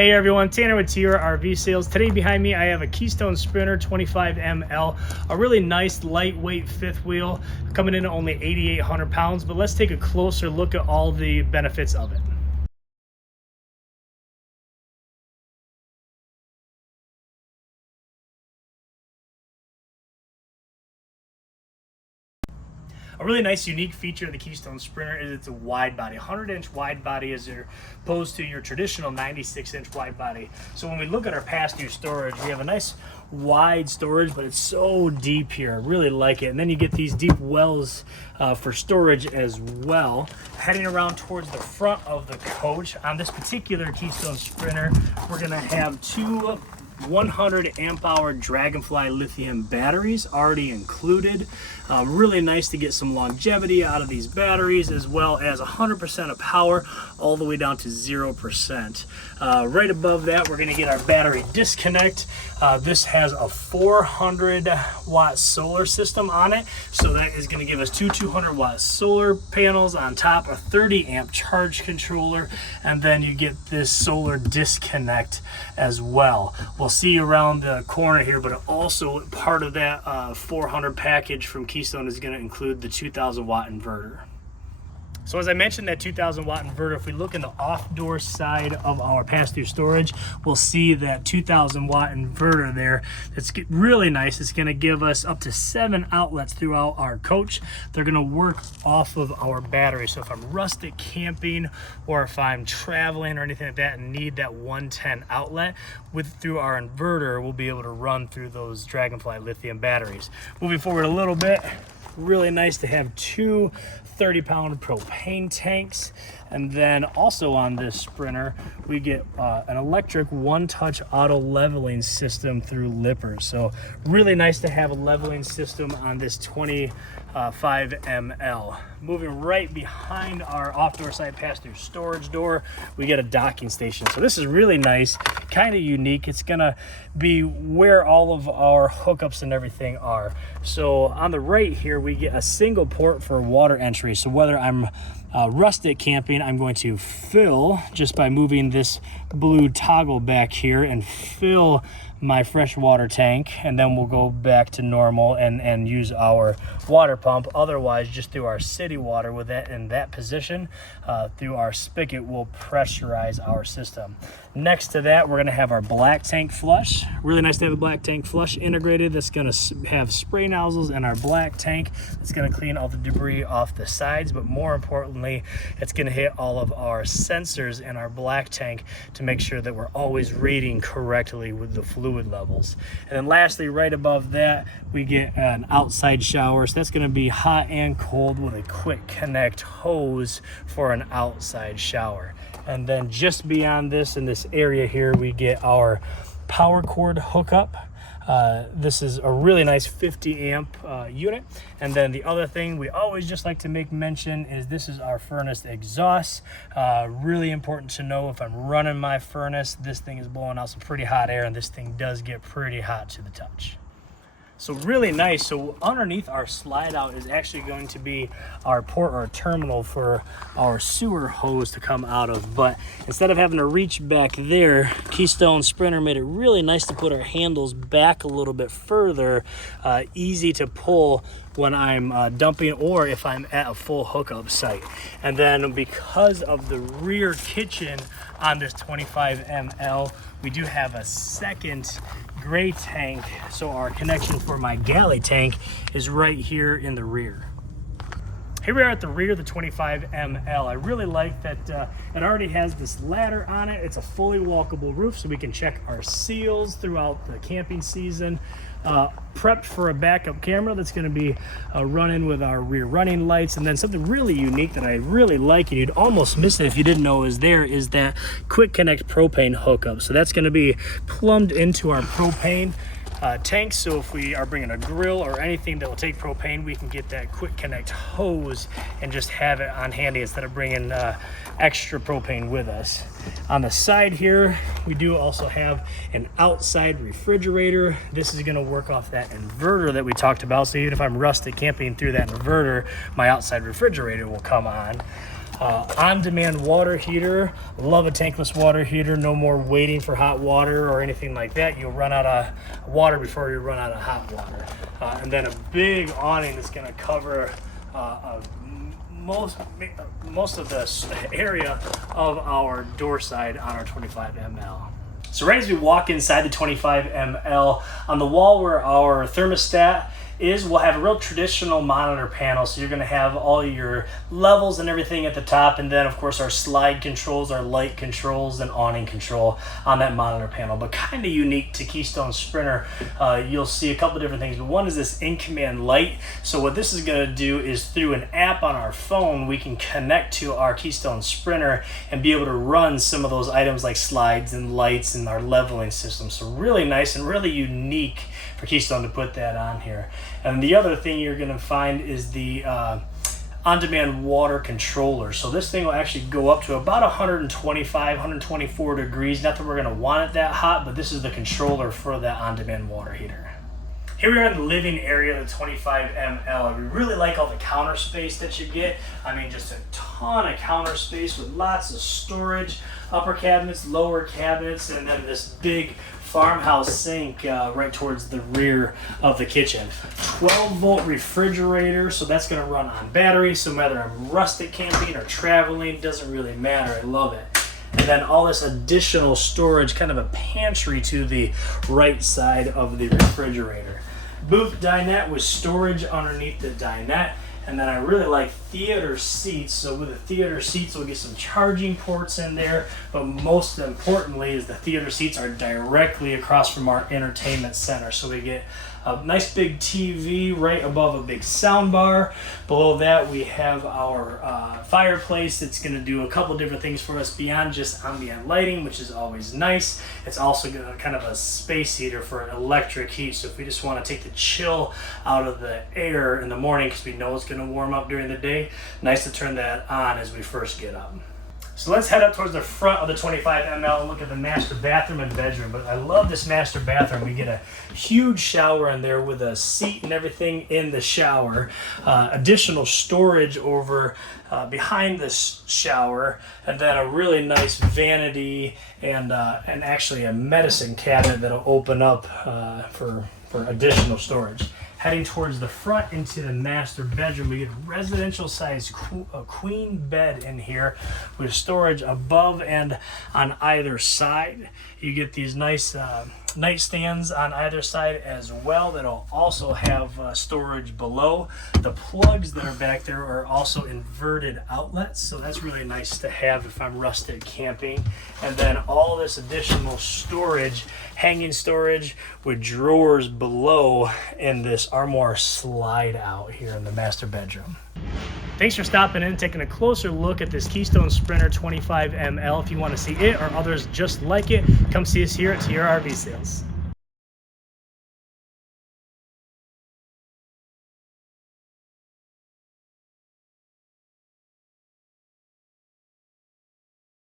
Hey everyone, Tanner with TR RV Sales. Today behind me I have a Keystone Sprinter 25 ML, a really nice lightweight fifth wheel, coming in at only 8,800 pounds, but let's take a closer look at all the benefits of it. A really nice unique feature of the Keystone Sprinter is it's a wide body, 100-inch wide body as opposed to your traditional 96-inch wide body. So when we look at our pass-through storage, we have a nice wide storage, but it's so deep here. I really like it. And then you get these deep wells for storage as well. Heading around towards the front of the coach, on this particular Keystone Sprinter, we're gonna have two 100 amp hour Dragonfly lithium batteries already included. Really nice to get some longevity out of these batteries, as well as 100% of power all the way down to 0%. Right above that, we're going to get our battery disconnect. This has a 400 watt solar system on it, so that is going to give us two 200 watt solar panels on top, a 30 amp charge controller, and then you get this solar disconnect as well. We'll see around the corner here, but also part of that 400 package from Keystone is going to include the 2,000 watt inverter. So as I mentioned, that 2,000 watt inverter, if we look in the off door side of our pass-through storage, we'll see that 2,000 watt inverter there. It's really nice. It's going to give us up to 7 outlets throughout our coach. They're going to work off of our battery. So if I'm rustic camping or if I'm traveling or anything like that and need that 110 outlet, through our inverter, we'll be able to run through those Dragonfly lithium batteries. Moving forward a little bit, really nice to have two 30-pound propane tanks. And then also on this Sprinter, we get an electric one-touch auto leveling system through Lippers. So really nice to have a leveling system on this 25 ML. Moving right behind our off-door side pass-through storage door, we get a docking station. So this is really nice, kind of unique. It's gonna be where all of our hookups and everything are. So on the right here, we get a single port for water entry. So whether I'm rustic camping, I'm going to fill just by moving this blue toggle back here and fill my freshwater tank, and then we'll go back to normal and use our water pump. Otherwise, just through our city water with that in that position, through our spigot, we'll pressurize our system. Next to that, we're gonna have our black tank flush. Really nice to have a black tank flush integrated. That's gonna have spray nozzles in our black tank. It's gonna clean all the debris off the sides, but more importantly, it's gonna hit all of our sensors in our black tank to make sure that we're always reading correctly with the fluid levels. And then lastly, right above that, we get an outside shower. So that's gonna be hot and cold with a quick connect hose for an outside shower. And then just beyond this, in this area here, we get our power cord hookup. This is a really nice 50 amp unit. And then the other thing we always just like to make mention is this is our furnace exhaust. Really important to know if I'm running my furnace, this thing is blowing out some pretty hot air, and this thing does get pretty hot to the touch. So really nice. So underneath our slide out is actually going to be our port or terminal for our sewer hose to come out of. But instead of having to reach back there, Keystone Sprinter made it really nice to put our handles back a little bit further, easy to pull when I'm dumping or if I'm at a full hookup site. And then because of the rear kitchen on this 25 ML, we do have a second gray tank, so our connection for my galley tank is right here in the rear. Here we are at the rear of the 25 ML. I really like that it already has this ladder on it. It's a fully walkable roof, so we can check our seals throughout the camping season. Prepped for a backup camera that's going to be running with our rear running lights. And then something really unique that I really like, and you'd almost miss it if you didn't know it was there, is that quick connect propane hookup. So that's going to be plumbed into our propane tanks. So if we are bringing a grill or anything that will take propane, we can get that quick connect hose and just have it on handy instead of bringing extra propane with us. On the side here, we do also have an outside refrigerator. This is going to work off that inverter that we talked about. So even if I'm rustic camping through that inverter, my outside refrigerator will come on. On-demand water heater. Love a tankless water heater. No more waiting for hot water or anything like that. You'll run out of water before you run out of hot water. And then a big awning that's going to cover most of this area of our door side on our 25 ml. So right as we walk inside the 25 ml, on the wall where our thermostat is, we'll have a real traditional monitor panel. So you're going to have all your levels and everything at the top, and then of course our slide controls, our light controls, and awning control on that monitor panel. But kind of unique to Keystone Sprinter, you'll see a couple different things. But one is this in-command light. So what this is going to do is, through an app on our phone, we can connect to our Keystone Sprinter and be able to run some of those items like slides and lights and our leveling system. So really nice and really unique for Keystone to put that on here. And the other thing you're going to find is the on-demand water controller. So this thing will actually go up to about 125, 124 degrees. Not that we're going to want it that hot, but this is the controller for that on-demand water heater. Here we are in the living area of the 25 ml. We really like all the counter space that you get. I mean, just a ton of counter space with lots of storage, upper cabinets, lower cabinets, and then this big farmhouse sink right towards the rear of the kitchen. 12-volt refrigerator, so that's going to run on battery. So whether I'm rustic camping or traveling, doesn't really matter. I love it. And then all this additional storage, kind of a pantry to the right side of the refrigerator. Booth dinette with storage underneath the dinette. And then I really like theater seats. So with the theater seats, we'll get some charging ports in there. But most importantly is the theater seats are directly across from our entertainment center. So we get a nice big TV right above a big sound bar. Below that we have our fireplace that's going to do a couple different things for us beyond just ambient lighting, which is always nice. It's also kind of a space heater for electric heat. So if we just want to take the chill out of the air in the morning because we know it's going to warm up during the day, nice to turn that on as we first get up. So let's head up towards the front of the 25 ml and look at the master bathroom and bedroom. But I love this master bathroom. We get a huge shower in there with a seat and everything in the shower. Additional storage over behind this shower, and then a really nice vanity and actually a medicine cabinet that'll open up for additional storage. Heading towards the front into the master bedroom, we get a residential size queen bed in here with storage above and on either side. You get these nice nightstands on either side as well that'll also have storage below. The plugs that are back there are also inverted outlets, so that's really nice to have if I'm rustic camping. And then all this additional storage, hanging storage with drawers below in this armoire slide out here in the master bedroom. Thanks for stopping in, taking a closer look at this Keystone Sprinter 25 ml. If you want to see it or others just like it, come see us here at TR RV Sales.